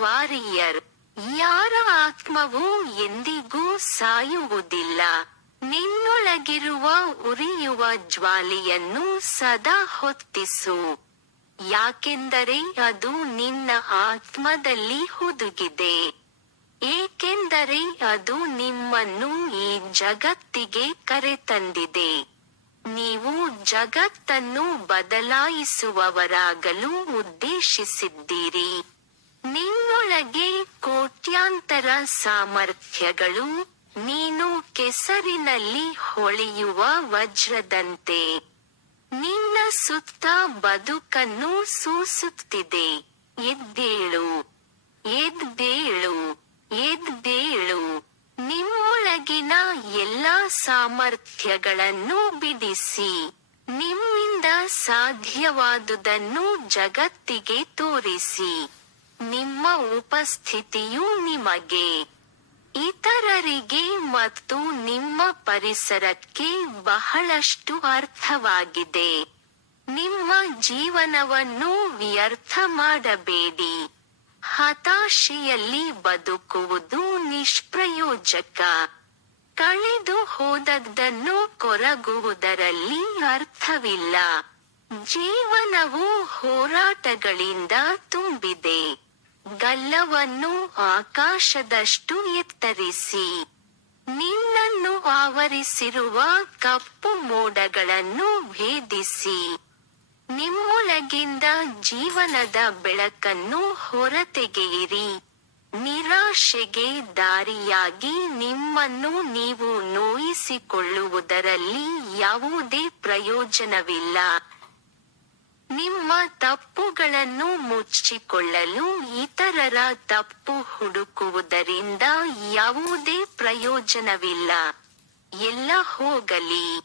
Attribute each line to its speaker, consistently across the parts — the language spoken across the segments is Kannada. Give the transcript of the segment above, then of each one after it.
Speaker 1: ವಾರಿಯರ್, ಯಾರ ಆತ್ಮವು ಎಂದಿಗೂ ಸಾಯುವುದಿಲ್ಲ. ನಿನ್ನೊಳಗಿರುವ ಉರಿಯುವ ಜ್ವಾಲೆಯನ್ನು ಸದಾ ಹೊತ್ತಿಸು. ಯಾಕೆಂದರೆ ಅದು ನಿನ್ನ ಆತ್ಮದಲ್ಲಿ ಹುದುಗಿದೆ. ಏಕೆಂದರೆ ಅದು ನಿಮ್ಮನ್ನು ಈ ಜಗತ್ತಿಗೆ ಕರೆತಂದಿದೆ. ನೀವು ಜಗತ್ತನ್ನು ಬದಲಾಯಿಸುವವರಾಗಲು ಉದ್ದೇಶಿಸಿದ್ದೀರಿ. ನಿನ್ನೊಳಗೆ ಕೋಟ್ಯಾಂತರ ಸಾಮರ್ಥ್ಯಗಳು ನೀನು ಕೆಸರಿನಲ್ಲಿ ಹೊಳೆಯುವ ವಜ್ರದಂತೆ. ನಿನ್ನ ಸುತ್ತ ಬದುಕನ್ನು ಸೂಸುತ್ತಿದೆ. ಎದ್ದೇಳು ಎದ್ದೇಳು ಎದ್ದೇಳು. ನಿಮ್ಮೊಳಗಿನ ಎಲ್ಲಾ ಸಾಮರ್ಥ್ಯಗಳನ್ನು ಬಿಡಿಸಿ. ನಿಮ್ಮಿಂದ ಸಾಧ್ಯವಾದುದನ್ನು ಜಗತ್ತಿಗೆ ತೋರಿಸಿ. ನಿಮ್ಮ ಉಪಸ್ಥಿತಿಯು ನಿಮಗೆ ಇತರರಿಗೆ ಮತ್ತು ನಿಮ್ಮ ಪರಿಸರಕ್ಕೆ ಬಹಳಷ್ಟು ಅರ್ಥವಾಗಿದೆ. ನಿಮ್ಮ ಜೀವನವನ್ನು ವ್ಯರ್ಥ ಮಾಡಬೇಡಿ. ಹತಾಶೆಯಲ್ಲಿ ಬದುಕುವುದು ನಿಷ್ಪ್ರಯೋಜಕ. ಕಳೆದು ಹೋದದ್ದನ್ನು ಕೊರಗುವುದರಲ್ಲಿ ಅರ್ಥವಿಲ್ಲ. ಜೀವನವು ಹೋರಾಟಗಳಿಂದ ತುಂಬಿದೆ. ಗಲ್ಲವನ್ನು ಆಕಾಶದಷ್ಟು ಎತ್ತರಿಸಿ, ನಿನ್ನನ್ನು ಆವರಿಸಿರುವ ಕಪ್ಪು ಮೋಡಗಳನ್ನು ಭೇದಿಸಿ, ನಿಮ್ಮೊಳಗಿಂದ ಜೀವನದ ಬೆಳಕನ್ನು ಹೊರತೆಗೆಯಿರಿ. ನಿರಾಶೆಗೆ ದಾರಿಯಾಗಿ ನಿಮ್ಮನ್ನು ನೀವು ನೋಯಿಸಿಕೊಳ್ಳುವುದರಲ್ಲಿ ಯಾವುದೇ ಪ್ರಯೋಜನವಿಲ್ಲ. ನಿಮ್ಮ ತಪ್ಪುಗಳನ್ನು ಮುಚ್ಚಿಕೊಳ್ಳಲು ಇತರರ ತಪ್ಪು ಹುಡುಕುವುದರಿಂದ ಯಾವುದೇ ಪ್ರಯೋಜನವಿಲ್ಲ. ಎಲ್ಲ ಹೋಗಲಿ.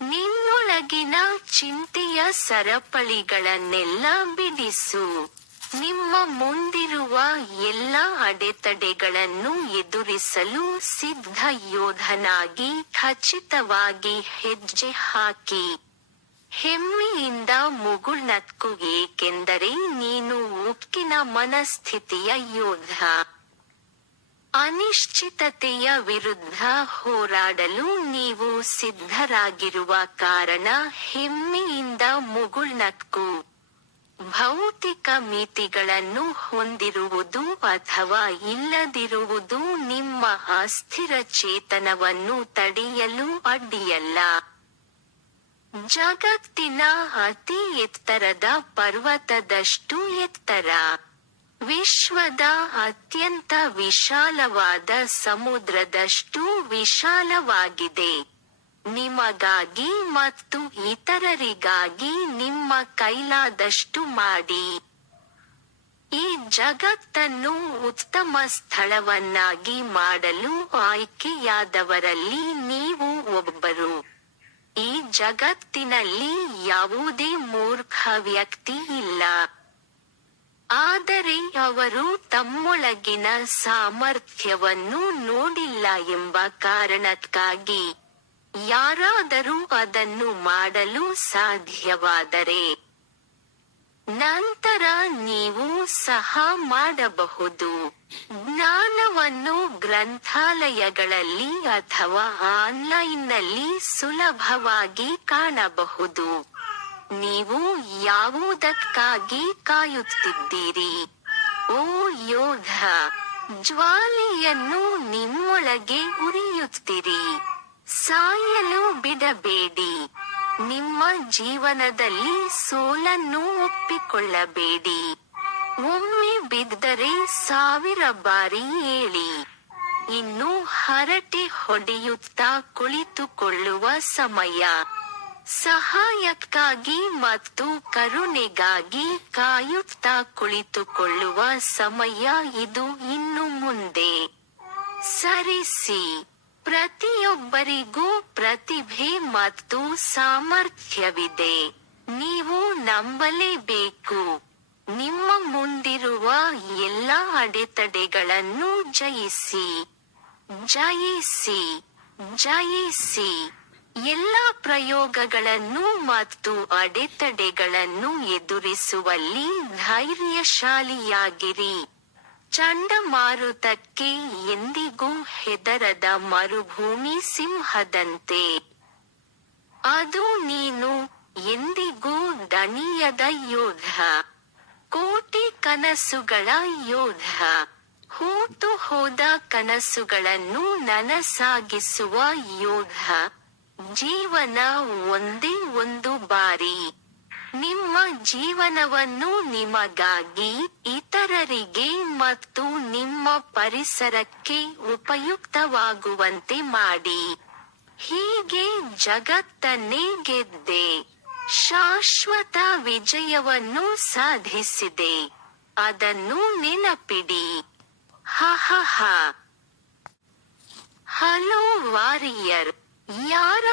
Speaker 1: ನಿಮ್ಮೊಳಗಿನ ಚಿಂತೆಯ ಸರಪಳಿಗಳನ್ನೆಲ್ಲ ಬಿಡಿಸು. ನಿಮ್ಮ ಮುಂದಿರುವ ಎಲ್ಲ ಅಡೆತಡೆಗಳನ್ನು ಎದುರಿಸಲು ಸಿದ್ಧ ಯೋಧನಾಗಿ ಖಚಿತವಾಗಿ ಹೆಜ್ಜೆ ಹಾಕಿ. ಹೆಮ್ಮೆಯಿಂದ ಮುಗುಳ್ನಕ್ಕು ಏಕೆಂದರೆ ನೀನು ಉಕ್ಕಿನ ಮನಸ್ಥಿತಿಯ ಯೋಧ. ಅನಿಶ್ಚಿತತೆಯ ವಿರುದ್ಧ ಹೋರಾಡಲು ನೀವು ಸಿದ್ಧರಾಗಿರುವ ಕಾರಣ ಹೆಮ್ಮೆಯಿಂದ ಮುಗುಳ್ನಕ್ಕು ಭೌತಿಕ ಮಿತಿಗಳನ್ನು ಹೊಂದಿರುವುದು ಅಥವಾ ಇಲ್ಲದಿರುವುದು ನಿಮ್ಮ ಅಸ್ಥಿರ ಚೇತನವನ್ನು ತಡೆಯಲು ಅಡ್ಡಿಯಲ್ಲ. ಜಗತ್ತಿನ ಅತಿ ಎತ್ತರದ ಪರ್ವತದಷ್ಟು ಎತ್ತರ. ವಿಶ್ವದ ಅತ್ಯಂತ ವಿಶಾಲವಾದ ಸಮುದ್ರದಷ್ಟು ವಿಶಾಲವಾಗಿದೆ. ನಿಮಗಾಗಿ ಮತ್ತು ಇತರರಿಗಾಗಿ ನಿಮ್ಮ ಕೈಲಾದಷ್ಟು ಮಾಡಿ. ಈ ಜಗತ್ತನ್ನು ಉತ್ತಮ ಸ್ಥಳವನ್ನಾಗಿ ಮಾಡಲು ಆಯ್ಕೆಯಾದವರಲ್ಲಿ ನೀವು ಒಬ್ಬರು. ಈ ಜಗತ್ತಿನಲ್ಲಿ ಯಾವುದೇ ಮೂರ್ಖ ವ್ಯಕ್ತಿ ಇಲ್ಲ. ಆದರೆ ಅವರು ತಮ್ಮೊಳಗಿನ ಸಾಮರ್ಥ್ಯವನ್ನು ನೋಡಿಲ್ಲ ಎಂಬ ಕಾರಣಕ್ಕಾಗಿ ಯಾರಾದರೂ ಅದನ್ನು ಮಾಡಲು ಸಾಧ್ಯವಾದರೆ ನಂತರ ನೀವು ಸಹ ಮಾಡಬಹುದು. ಜ್ಞಾನವನ್ನು ಗ್ರಂಥಾಲಯಗಳಲ್ಲಿ ಅಥವಾ ಆನ್ಲೈನ್ನಲ್ಲಿ ಸುಲಭವಾಗಿ ಕಾಣಬಹುದು. ನೀವು ಯಾವುದಕ್ಕಾಗಿ ಕಾಯುತ್ತಿದ್ದೀರಿ? ಓ ಯೋಧ, ಜ್ವಾಲೆಯನ್ನು ನಿಮ್ಮೊಳಗೆ ಉರಿಯುತ್ತಿರಿ. ಸಾಯಲು ಬಿಡಬೇಡಿ. ನಿಮ್ಮ ಜೀವನದಲ್ಲಿ ಸೋಲನ್ನು ಒಪ್ಪಿಕೊಳ್ಳಬೇಡಿ. ಒಮ್ಮೆ ಬಿದ್ದರೆ ಸಾವಿರ ಬಾರಿ ಹೇಳಿ ಇನ್ನು ಹರಟೆ ಹೊಡೆಯುತ್ತಾ ಕುಳಿತುಕೊಳ್ಳುವ ಸಮಯ. ಸಹಾಯಕ್ಕಾಗಿ ಮತ್ತು ಕರುಣೆಗಾಗಿ ಕಾಯುತ್ತಾ ಕುಳಿತುಕೊಳ್ಳುವ ಸಮಯ ಇದು ಇನ್ನು ಮುಂದೆ. ಸರಿಸಿ. ಪ್ರತಿಯೊಬ್ಬರಿಗೂ ಪ್ರತಿಭೆ ಮತ್ತು ಸಾಮರ್ಥ್ಯವಿದೆ. ನೀವು ನಂಬಲೇಬೇಕು. ನಿಮ್ಮ ಮುಂದಿರುವ ಎಲ್ಲ ಅಡೆತಡೆಗಳನ್ನು ಜಯಿಸಿ. ಜಯಿಸಿ. ಜಯಿಸಿ. ಎಲ್ಲ ಪ್ರಯೋಗಗಳನ್ನು ಮತ್ತು ಅಡೆತಡೆಗಳನ್ನು ಎದುರಿಸುವಲ್ಲಿ ಧೈರ್ಯಶಾಲಿಯಾಗಿರಿ. ಚಂಡಮಾರುತಕ್ಕೆ ಎಂದಿಗೂ ಹೆದರದ ಮರುಭೂಮಿ ಸಿಂಹದಂತೆ. ಅದು ನೀನು ಎಂದಿಗೂ ದಣಿಯದ ಯೋಧ. ಕೋಟಿ ಕನಸುಗಳ ಯೋಧ. ಹೂತು ಹೋದ ಕನಸುಗಳನ್ನು ನನಸಾಗಿಸುವ ಯೋಧ. ಜೀವನ ಒಂದೇ ಒಂದು ಬಾರಿ. ನಿಮ್ಮ ಜೀವನವನ್ನು ನಿಮಗಾಗಿ ಇತರರಿಗೆ ಮತ್ತು ನಿಮ್ಮ ಪರಿಸರಕ್ಕೆ ಉಪಯುಕ್ತವಾಗುವಂತೆ ಮಾಡಿ. ಹೀಗೆ ಜಗತ್ತನ್ನೇ ಗೆದ್ದೆ. ಶಾಶ್ವತ ವಿಜಯವನ್ನು ಸಾಧಿಸಿದೆ. ಅದನ್ನು ನೆನಪಿಡಿ. ಹಲೋ ವಾರಿಯರ್, ಯಾರ